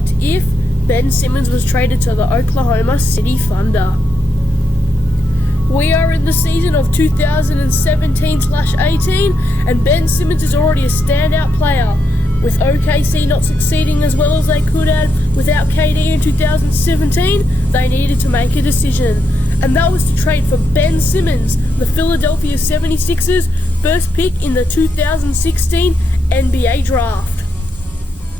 What if Ben Simmons was traded to the Oklahoma City Thunder? We are in the season of 2017/18, and Ben Simmons is already a standout player. With OKC not succeeding as well as they could have without KD in 2017, they needed to make a decision. And that was to trade for Ben Simmons, the Philadelphia 76ers' first pick in the 2016 NBA Draft.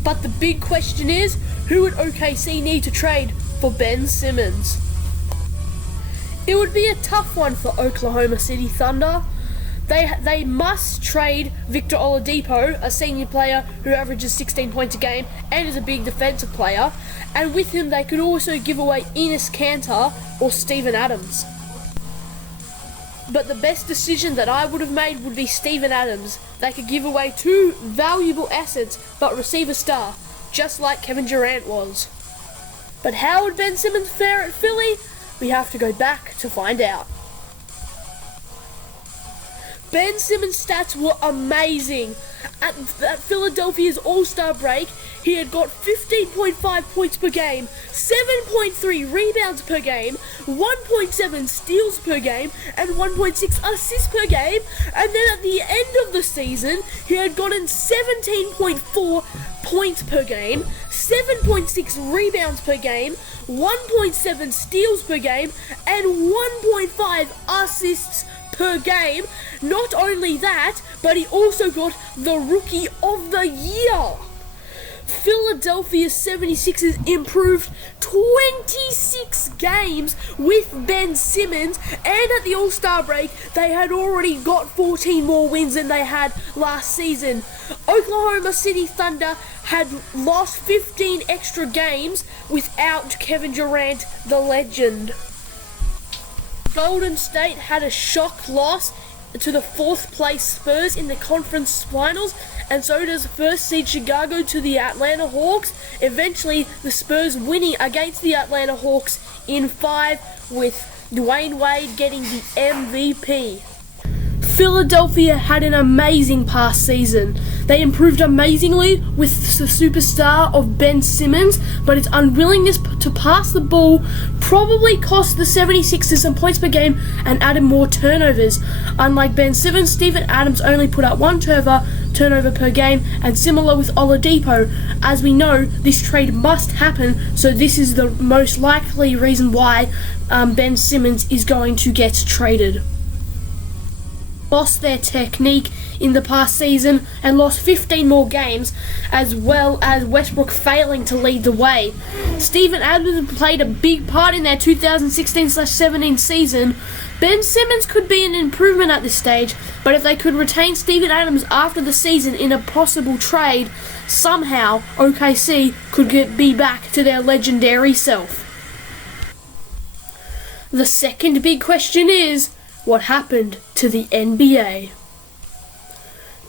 But the big question is, who would OKC need to trade for Ben Simmons? It would be a tough one for Oklahoma City Thunder. They must trade Victor Oladipo, a senior player who averages 16 points a game and is a big defensive player, and with him they could also give away Enes Kanter or Steven Adams. But the best decision that I would have made would be Steven Adams. They could give away two valuable assets but receive a star, just like Kevin Durant was. But how would Ben Simmons fare at Philly? We have to go back to find out. Ben Simmons' stats were amazing. At Philadelphia's All-Star break, he had got 15.5 points per game, 7.3 rebounds per game, 1.7 steals per game, and 1.6 assists per game. And then at the end of the season, he had gotten 17.4 points per game, 7.6 rebounds per game, 1.7 steals per game, and 1.5 assists per game. Not only that, but he also got the Rookie of the Year. Philadelphia 76ers improved 26 games with Ben Simmons, and at the All-Star break, they had already got 14 more wins than they had last season. Oklahoma City Thunder had lost 15 extra games without Kevin Durant, the legend. Golden State had a shock loss to the 4th place Spurs in the conference finals, and so does first seed Chicago to the Atlanta Hawks. Eventually, the Spurs winning against the Atlanta Hawks in 5, with Dwayne Wade getting the MVP. Philadelphia had an amazing past season. They improved amazingly with the superstar of Ben Simmons, but his unwillingness to pass the ball probably cost the 76ers some points per game and added more turnovers. Unlike Ben Simmons, Steven Adams only put up one turnover per game, and similar with Oladipo. As we know, this trade must happen, so this is the most likely reason why Ben Simmons is going to get traded. Lost their technique in the past season and lost 15 more games, as well as Westbrook failing to lead the way. Steven Adams played a big part in their 2016/17 season. Ben Simmons could be an improvement at this stage, but if they could retain Steven Adams after the season in a possible trade, somehow OKC could be back to their legendary self. The second big question is, what happened to the NBA?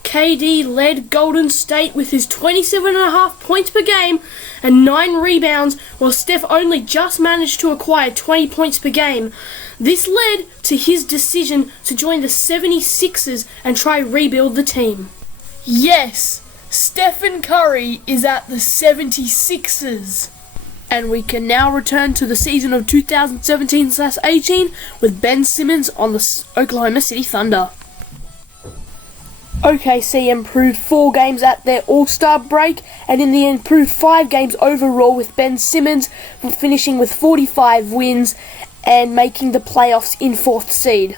KD led Golden State with his 27.5 points per game and 9 rebounds, while Steph only just managed to acquire 20 points per game. This led to his decision to join the 76ers and try rebuild the team. Yes, Stephen Curry is at the 76ers. And we can now return to the season of 2017/18 with Ben Simmons on the Oklahoma City Thunder. OKC improved 4 games at their All-Star break, and in the improved 5 games overall, with Ben Simmons finishing with 45 wins and making the playoffs in 4th seed.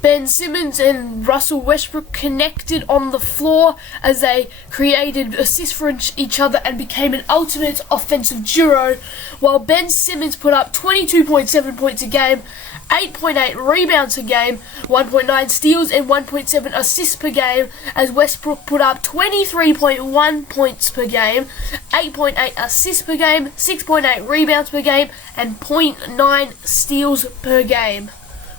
Ben Simmons and Russell Westbrook connected on the floor as they created assists for each other and became an ultimate offensive duo, while Ben Simmons put up 22.7 points a game, 8.8 rebounds a game, 1.9 steals and 1.7 assists per game, as Westbrook put up 23.1 points per game, 8.8 assists per game, 6.8 rebounds per game, and 0.9 steals per game.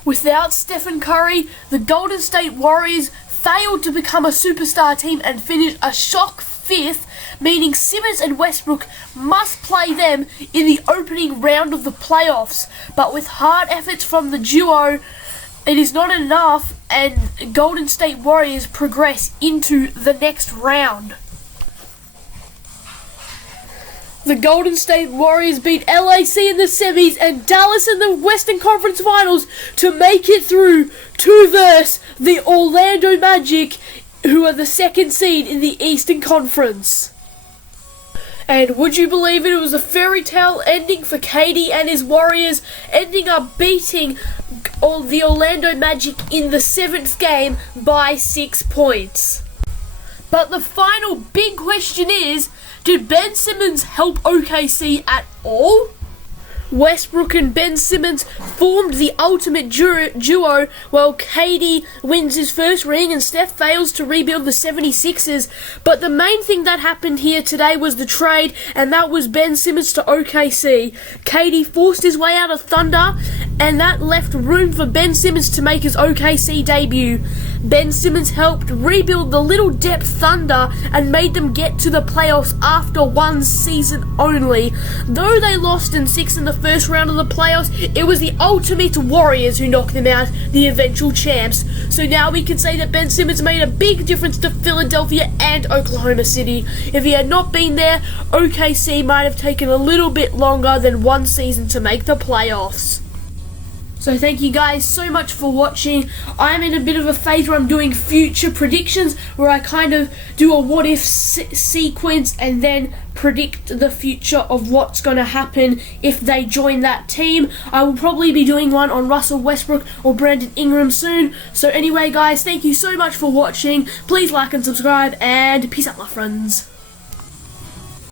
Without Stephen Curry, the Golden State Warriors failed to become a superstar team and finished a shock 5th, meaning Simmons and Westbrook must play them in the opening round of the playoffs. But with hard efforts from the duo, it is not enough, and Golden State Warriors progress into the next round. The Golden State Warriors beat LAC in the semis and Dallas in the Western Conference Finals to make it through to verse the Orlando Magic, who are the second seed in the Eastern Conference. And would you believe it, it was a fairy tale ending for KD and his Warriors, ending up beating the Orlando Magic in the 7th game by 6 points. But the final big question is, did Ben Simmons help OKC at all? Westbrook and Ben Simmons formed the ultimate duo while KD wins his first ring and Steph fails to rebuild the 76ers. But the main thing that happened here today was the trade, and that was Ben Simmons to OKC. KD forced his way out of Thunder, and that left room for Ben Simmons to make his OKC debut. Ben Simmons helped rebuild the Little Depth Thunder and made them get to the playoffs after one season only. Though they lost in 6 in the first round of the playoffs, it was the Ultimate Warriors who knocked them out, the eventual champs. So now we can say that Ben Simmons made a big difference to Philadelphia and Oklahoma City. If he had not been there, OKC might have taken a little bit longer than one season to make the playoffs. So thank you guys so much for watching. I'm in a bit of a phase where I'm doing future predictions, where I kind of do a what if sequence and then predict the future of what's going to happen if they join that team. I will probably be doing one on Russell Westbrook or Brandon Ingram soon. So anyway guys, thank you so much for watching. Please like and subscribe, and peace out my friends.